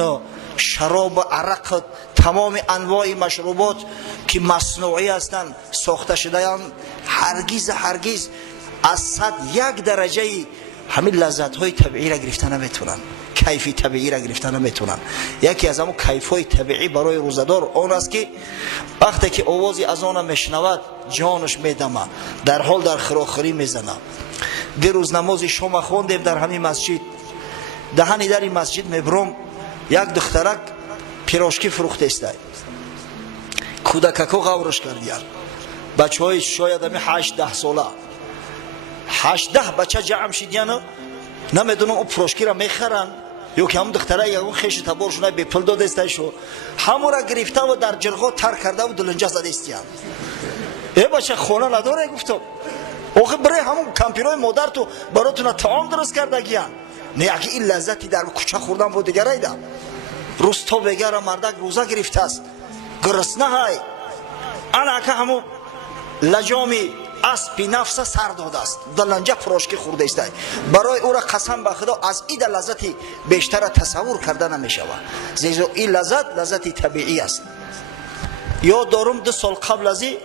و شراب و عرق، تمام انواع مشروبات که مصنوعی هستند ساخته شده هم هرگز از 101 درجه همین لذت های طبیعی را گرفتن نمیتونن، کیفی طبیعی را گرفتن نمیتونن. یکی از همون کیف های طبیعی برای روزدار آن است که وقتی که آواز اذان میشنود جانش میدمه، در حال در خراخری میزنه. دیروز نماز شام خواندیم در همین مسجد، دهنی در این مسجد میبرم، یک دخترک پیراشکی فروخته است، کودککو غورش کردیار، بچه های شاید همی 8-10 ساله 8-10 بچه جمع شدیانو نمیدونم اون پیراشکی را میخرن یا که همون دختره یکون خیش تبارشونه به پل داده استایشو همون را گرفته و در جرغا تر کرده و دلنجا زده استیان. ای بچه خونه نداره گفتم آخه برای همون کمپیرای مادر تو براتون طعام درست کرده گیان، نه یکی این لذتی در کوچه خوردن بود دیگه ایده. روز تو بگره مردک روزه گرفته است گرسنه های انا که همون لجامی اسبی نفس سر داده است، دلنجه پراشکی خورده است، برای او را قسم به خدا از این لذتی بیشتر تصور کرده نمی شود. زیرا این لذتی طبیعی است. یاد دارم 2 سال قبل از این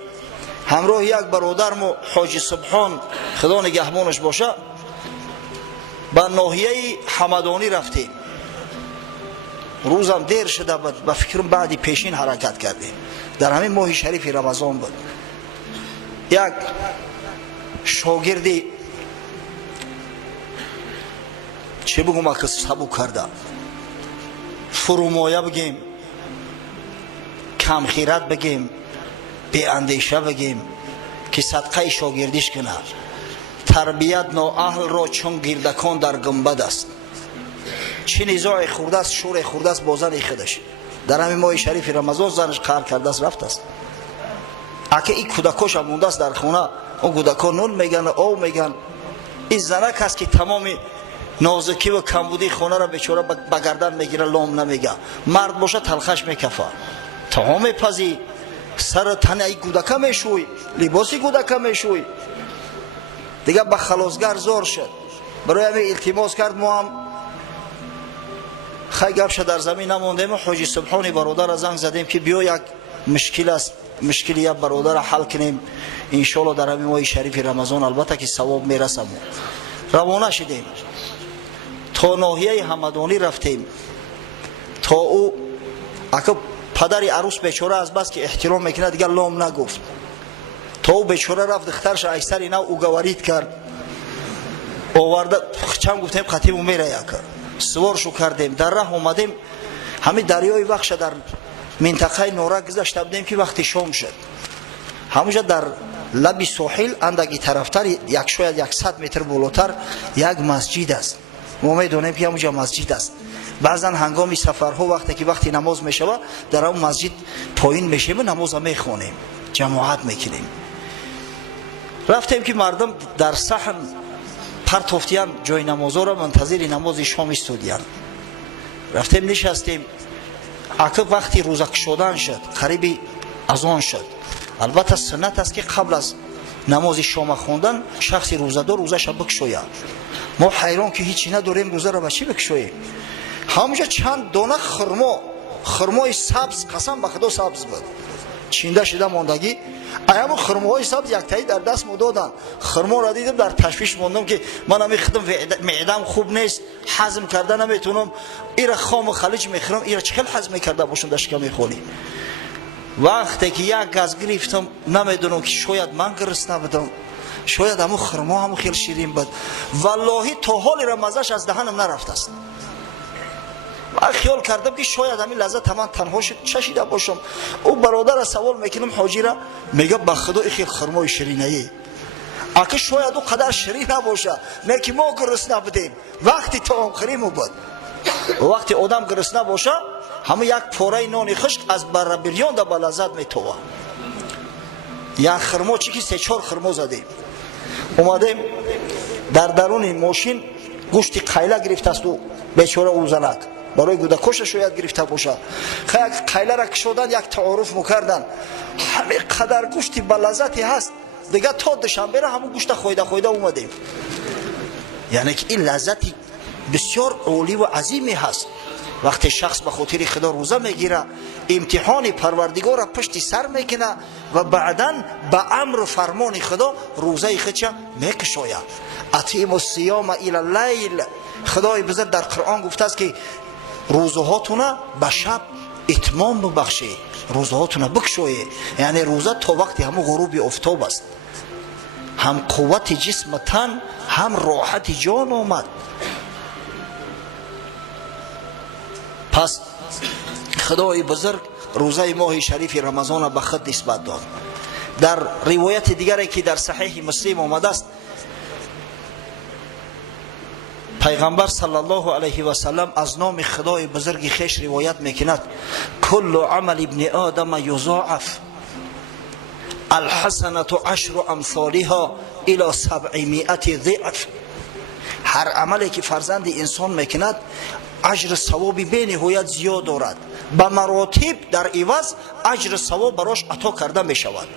همراه یک برادرم حاجی سبحان خدا نگهبانش باشه به ناحیه حمدانی رفتیم. روزم دیر شده بود، به فکرم بعدی پیشین حرکت کردیم، در همین ماه شریف رمضان بود. یک شاگردی چه بگم اکه سبو کرده، فرومایه بگیم، کم خیرت بگیم، بی اندیشه بگیم که صدقه شاگردیش کنه. تربیت نااهل را چون گردکان در گنبد است، چه نزاع خورده است، شور خورده است با زن خودش. در همین ماه شریف رمضان زنش قهر کرده است رفت است. اگه این کودکاش هم مونده است در خونه، اون کودکا نون میگن او میگن، این زنک است که تمام نازکی و کمبودی خونه را بیچاره به گردن میگیره، لام نمیگه. مرد باشه تلخش میکفه، تمام پزی سر تن ای کودکا میشوی، لباسی کودکا میشوی دیگه. به خلاصگر زار شد، برای همین التماس کرد ما هم خیلی گپ شد در زمین نموندیم. حاجی سبحانی برادر را زنگ زدیم که بیا یک مشکل است، مشکلی یک برادر حل کنیم ان شاء الله در همین ماه شریف رمضان، البته که ثواب میرسم. روانه شدیم تا ناحیه حمدانی رفتیم تا او اگه پدر عروس بیچاره از بس که احترام میکنه دیگه لام نگفت، تا او بیچاره رفت دخترش ایسر اینا او گوارید کرد آورده چند گفتیم خطیب میره یک سوارشو کردیم. در راه اومدیم همین دریای وخش در منطقه نورک گذشته بودیم که وقتی شام شد همونجا در لب ساحل اندکی طرفتر یک شاید 100 متر بالاتر یک مسجد است. ما میدونیم که همونجا مسجد است. بعضا هنگامی سفرها وقتی نماز میشود در اون مسجد پایین میشیم و نماز میخونیم، جماعت میکنیم. رفتیم که مردم در صحن پرتوفتیان جای نمازها را منتظر نماز شام استودیان. رفتیم نشستیم. عقب وقتی روزه شدن شد قریب اذان شد. البته سنت است که قبل از نماز شام خوندن شخصی روزه‌دار روزش بکشوید. ما حیران که هیچی نداریم روزه را به چی بکشویم. همونجا چند دانه خرمای سبز، قسم به خدا سبز بود، چینده شده ماندگی. ایام خرمای سبز یک تایی در دست مو دادن. خرما را دیدم در تشویش موندم که من نمیخدم، معدم خوب نیست، هضم کرده نمیتونم، ایرا خام و خلیج میخورم، ایرا چقدر هضم کرده باشم در شکم میخوری. وقتی که یک گاز گرفتم نمیدونم که شاید من گرسنه بودم، شاید همون خرما هم خیلی شیرین بود، والله تا حال را مزهش از دهنم نرفته است. من خیال کردم که شاید همین لذت من تنها چشیده باشم. او برادر را سوال میکنم حاجی را، میگه به خدا این خیلی خرمای شیرینه ای. اگه شاید او قدر شیرین نباشه، نه که ما گرسنه بودیم وقتی طعام خوریم بود. وقتی آدم گرسنه باشه همه یک پاره نان خشک از بر بریان در لذت میتوه. یک خرما چی که 3-4 خرما زدیم. اومدیم در درون ماشین گوشت قیله گرفته است و بیچاره او زنک برای کودکش شاید گرفته باشه. خیلی قیله را کشودن، یک تعارف میکردن، همه قدر گوشتی با لذتی هست دیگه. تا دوشنبه را همون گوشت خویده اومدیم. یعنی که این لذتی بسیار عالی و عظیمی هست. وقتی شخص به خاطر خدا روزه میگیره امتحان پروردگار را پشت سر میکنه و بعدا به امر و فرمان خدا روزه خودش میکشاید. اتیموا الصیام الی اللیل، خدای بزرگ در قرآن گفته است که روزه هاتون به شب اتمام ببخشید، روزه هاتون بکشوید. یعنی روزه تا وقتی همون غروب آفتاب است، هم قوت جسم تن هم راحت جان آمد. پس خدای بزرگ روزه ماه شریف رمضان به خود نسبت داد. در روایت دیگری که در صحیح مسلم آمده است، پیغمبر صلی الله علیه و سلم از نام خدای بزرگ خویش روایت میکند: کل عمل ابن آدم یضاعف الحسنة عشر امثالها الى 700 ضعف. هر عملی که فرزند انسان میکند اجر ثوابی به نهایت زیاد دارد، به مراتب در عوض اجر ثواب براش عطا کرده می شود.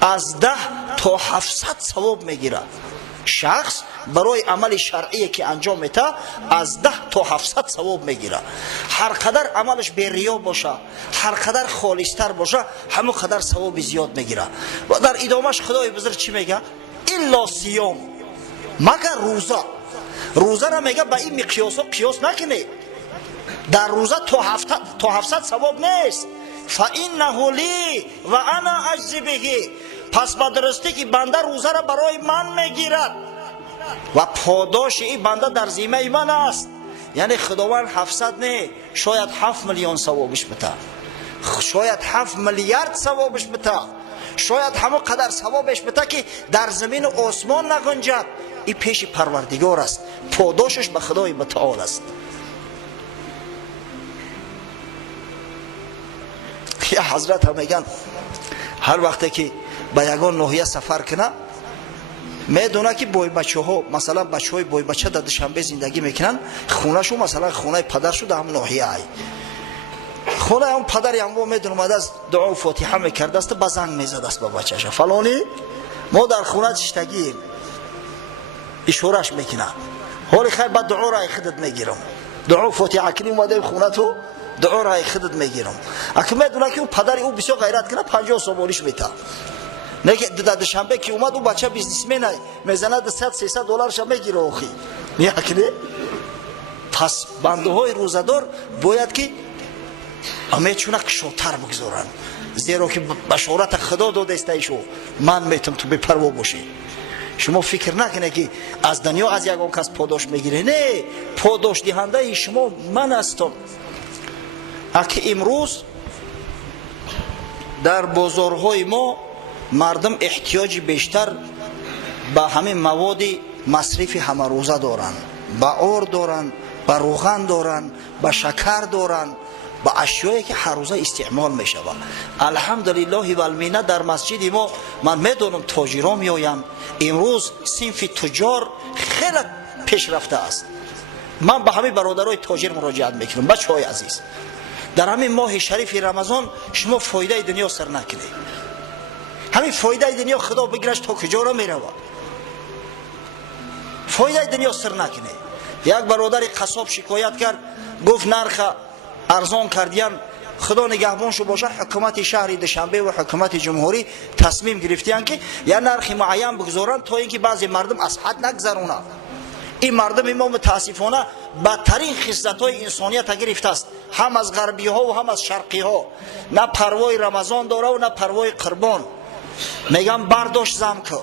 از 10 تا 700 ثواب میگیرد. شخص برای عمل شرعی که انجام میده از 10 تا 700 ثواب میگیره. هر قدر عملش به ریا باشه، هر قدر خالصتر باشه، همون قدر ثواب زیاد میگیره. و در ادامهش خدای بزرگ چی میگه؟ الا صیام، مگر روزه. روزه را میگه به این مقیاس قیاس نکنید. در روزه تا 700 ثواب نیست. فانه لی و انا اجزی به، پس به درستی که بنده روزه را برای من میگیرد و پاداش این بنده در ذمه من است. یعنی خداوند 700 نه، شاید 7 میلیون ثوابش بده، شاید 7 میلیارد ثوابش بده، شاید همون قدر ثوابش بده که در زمین و آسمان نگنجد. این پیش پروردگار است، پاداشش به خدای متعال است. یا حضرت هم میگن هر وقتی که به یگان ناحیه سفر کنه میدونه که بای بچه ها، مثلا بچه های بای بچه در دوشنبه زندگی میکنن، خونه شو مثلا خونه پدر شو در هم ناحیه ای، خونه هم پدر هم میدونه اومده از دعا و فاتحه میکرده است، بزنگ میزد است با بچه شا فلانی ما در خونه چشتگیم، اشارش میکنه حالی خیر بعد دعا را خودت میگیرم، دعا و فاتحه کنی اومده خونه تو دعا را خودت میگیرم. اگه میدونه که اون پدر او بسیار غیرت کنه 50 سوالیش میته، نه که در دوشنبه که اومد اون بچه بیزنسمن میزنه 100-300 دلار شم میگیره آخی نه. پس بنده های روزدار باید که همه چونه کشوتر بگذارن، زیرا که بشارت خدا داده است ایشو من میتونم تو بپروا باشی. شما فکر نکنه که از دنیا از یگان کس پاداش میگیره، نه، پاداش دهنده شما من هستم. اگه امروز در بازارهای ما مردم احتیاج بیشتر به همه مواد مصرف همه روزه دارن، به آرد دارن، به روغن دارن، به شکر دارن، به اشیایی که هر روزه استعمال می شود. الحمدلله و المنه در مسجد ما من میدونم تاجران میآیند، امروز صنف تجار خیلی پیشرفته است. من به همه برادرای تاجر مراجعت میکنم. بچه‌های عزیز، در همین ماه شریف رمضان شما فایده دنیا سر نکنید. همین فایده دنیا خدا بگیرش تا کجا را میرود. فایده دنیا سر نکنه. یک برادر قصاب شکایت کرد، گفت نرخ ارزان کردیم، خدا نگهبانشو باشه حکومت شهر دوشنبه و حکومت جمهوری تصمیم گرفتیان که یا نرخ معین بگذارن تا اینکه بعضی مردم از حد نگذرونه. این مردم ما متاسفانه بدترین خصلت‌های انسانیت گرفته است، هم از غربی ها و هم از شرقی ها. نه پروای رمضان داره و نه پروای قربان. میگم برداشت زم که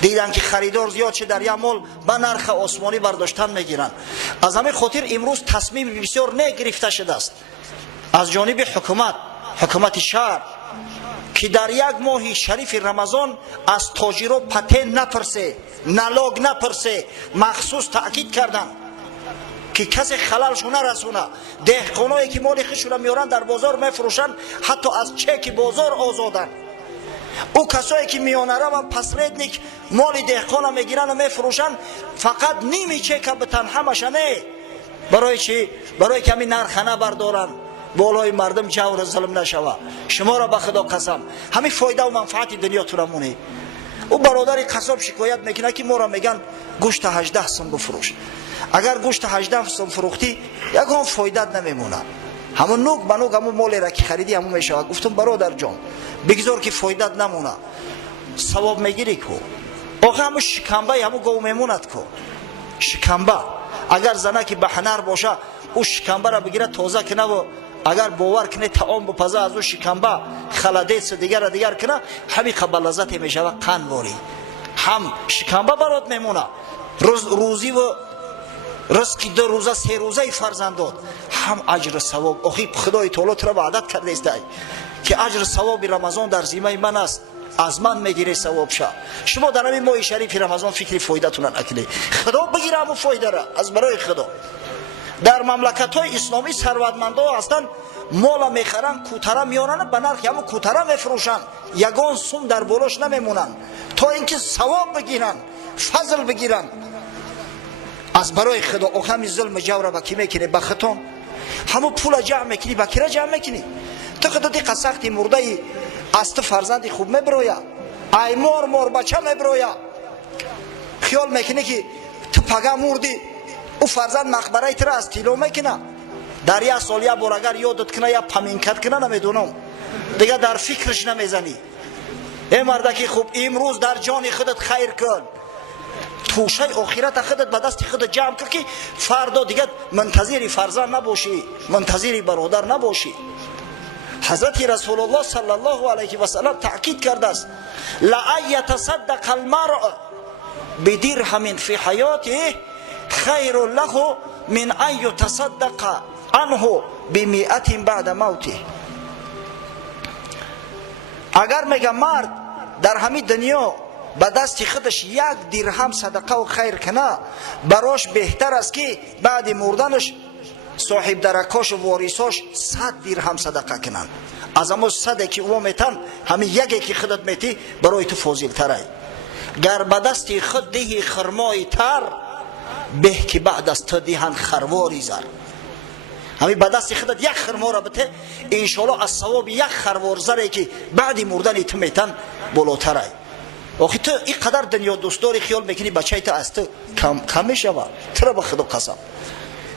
دیدن که خریدار زیاد شه در یک مال به نرخ آسمانی برداشتن میگیرن. از همین خاطر امروز تصمیم بسیار نگرفته شده است از جانب حکومت شهر که در یک ماه شریف رمضان از تاجرها پتن نپرسه، نلاگ نپرسه. مخصوص تأکید کردن که کسی خللشو نرسونه. دهقانایی که مال خودشون میارن در بازار میفروشن، حتی از چک بازار آزادن. او کسایی که میانه رو پسریدنیک مال دهقان میگیرن و میفروشن، فقط نیمی چک به تنها مشنه. برای چی؟ برای که همین نرخ نبردارن، بالای مردم جور و ظلم نشوه. شما را به خدا قسم همین فایده و منفعت دنیا تو نمونه. او برادر قصاب شکایت میکنه که ما را میگن گوشت 18 سم بفروش. اگر گوشت 18 سوم فروختی یگان فایدت نمیمونه، همون نوک به نوک همون مالی را که خریدی همون میشود. گفتم برادر جان بگذار که فایدت نمونه، ثواب میگیری کو. آخه همون شکمبه همون گو میموند کو. شکمبه اگر زنه که به هنر باشه او شکمبه را بگیره تازه کنه و اگر باور کنه طعام بپزه از او شکمبه خلدیس و دیگر کنه همین قبل لذت میشوه قنواری. هم شکمبه برات میمونه، روزی و رزقی 2 روزه 3 روزه فرزند داد، هم اجر ثواب. آخی خدای تعالی تو را وعدت کرده است که اجر ثواب رمضان در ذمه من است، از من میگیره ثواب شه. شما در همین ماه شریف رمضان فکر فایده‌تون نکنید، خدا بگیره همون فایده را از برای خدا. در مملکت های اسلامی ثروتمندا هستند مال میخرن کوتره میارن به نرخ همون کوتره میفروشن، یگان سوم در بالاش نمیمونن تا اینکه ثواب بگیرن فضل بگیرن از برای خدا. او همین ظلم جور با کی میکنی؟ به خطا. همون پول جمع میکنی با کی را جمع میکنی؟ تو خدا دی قسختی مرده ای است فرزندی خوب میبرویا، ای مار بچه میبرویا، خیال میکنی که تو پگه مردی او فرزند مقبره تر از تیلو میکنه. در یک سال یک بار اگر یادت کنه یا پمینکت کنه نمیدونم دیگه در فکرش نمیزنی. ای مردکی خوب امروز در جان خودت خیر کن، توشه آخرت خودت به دست خودت جمع کن که فردا دیگه منتظری فرزند نباشی، منتظری برادر نباشی. حضرت رسول الله صلی الله علیه و سلم تاکید کرده است لأن یتصدق المرء بدرهم فی حیاته خیر له من ان یتصدق عنه ب100 بعد موته. اگر میگه مرد در همین دنیا به دست خودش 1 درهم صدقه و خیر کنه براش بهتر است که بعد مردنش صاحب درکاش و واریساش 100 درهم صدقه کنن. از اما 100 که او میتن همین یکی که خودت میتی برای تو فاضل تره. گر به دست خود دهی خرمای تر به که بعد از تو دهن خرواری زر. همین به دست خودت 1 خرما را بده انشالله از ثواب 1 خروار زره که بعد مردن تو میتن بالاتره. آخی تو این قدر دنیا دوستداری خیال میکنی بچه تو از تو کم میشوه؟ تو را به خدا قسم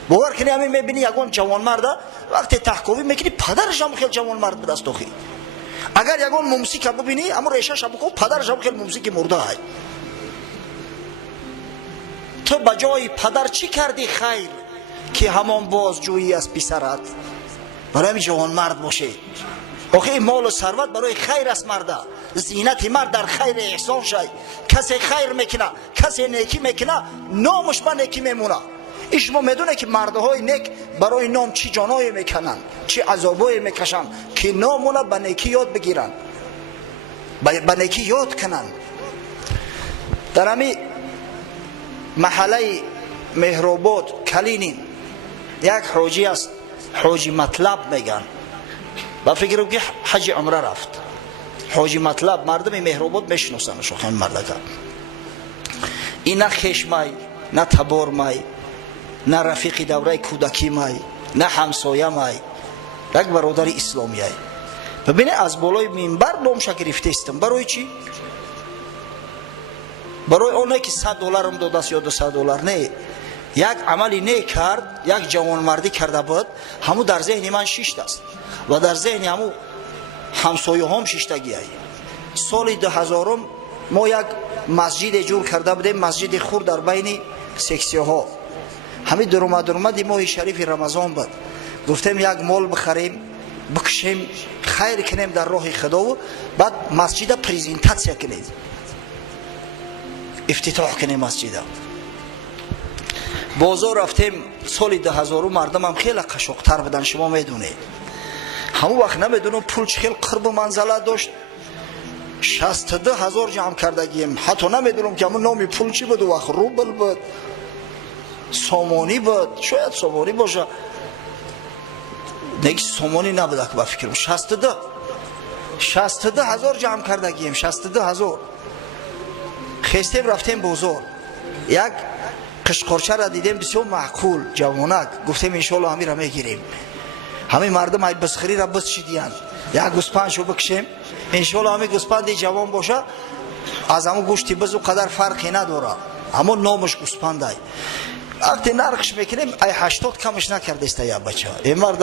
باور کنی همین میبینی یگان جوان مرده وقتی تحقیقی میکنی پدرش هم خیلی جوان مرد به دست آخی. اگر یگان ممسیک ببینی اما ریشش هم بکن پدرش هم خیلی ممسیک مرده های. تو بجای پدر چی کردی خیر که همان بازجویی از پسرت برای همین جوان مرد باشه. آخه مال و ثروت برای خیر است مرده، زینت مرد در خیر احسان شد. کسی خیر میکنه کسی نیکی میکنه نامش به نیکی میمونه. شما میدونه که مردهای نیک برای نام چی جانای میکنن چی عذابای میکشن که نامونه به نیکی یاد بگیرن به نیکی یاد کنن. در همین محله مهرآباد کلینین یک حاجی است، حاجی مطلب میگن، با فکر که حج عمره رفت. حاجی مطلب مردم مهرآباد میشناسنش. خیلی مردکه این نه خشمای نه تبار مای نه رفیق دوره کودکی مای نه همسایه مای، یک برادر اسلامی ای. ببینه از بالای منبر نامش گرفته استم. برای چی؟ برای اونه که $100 هم داده است یا $200 نه، یک عملی نه کرد، یک جوان مردی کرده بود، همو در ذهن من شیشت است و در ذهن همو همسایه هم شیشتگی ای. سال 2000 ما یک مسجد جور کرده بودیم، مسجد خور در بین سکسیه ها. همین درآمد ماه شریف رمضان بود، گفتیم یک مال بخریم بکشیم خیر کنیم در راه خدا و بعد مسجد پریزنتاسیا کنیم، افتتاح کنیم مسجد. بازار رفتیم سال 2000 مردم هم خیلی قشقتر بودن. شما میدونید همون وقت نمیدونم پول چه خیلی قرب و منزله داشت. 62,000 جمع کردگیم، حتی نمیدونم که همون نامی پول چی بود. وقت روبل بود، سامانی بود، شاید سامانی باشه، دیگه سامانی نبوده که با فکرم. 62,000 جمع کردگیم، 62,000. خیستیم رفتیم بازار، یک قشقرچه را دیدیم بسیار معقول جوانک، گفتیم انشالله همین را میگیریم. همین مردم های بسخری را بس چیدیان، یک گوسپندشو بکشیم انشالله همین گوسپندی جوان باشه، از همون گوشتی بز و قدر فرقی نداره، همون نامش گوسپند های. وقتی نرخش میکنیم ای 80 کمش نکرده است یا بچه. این مرد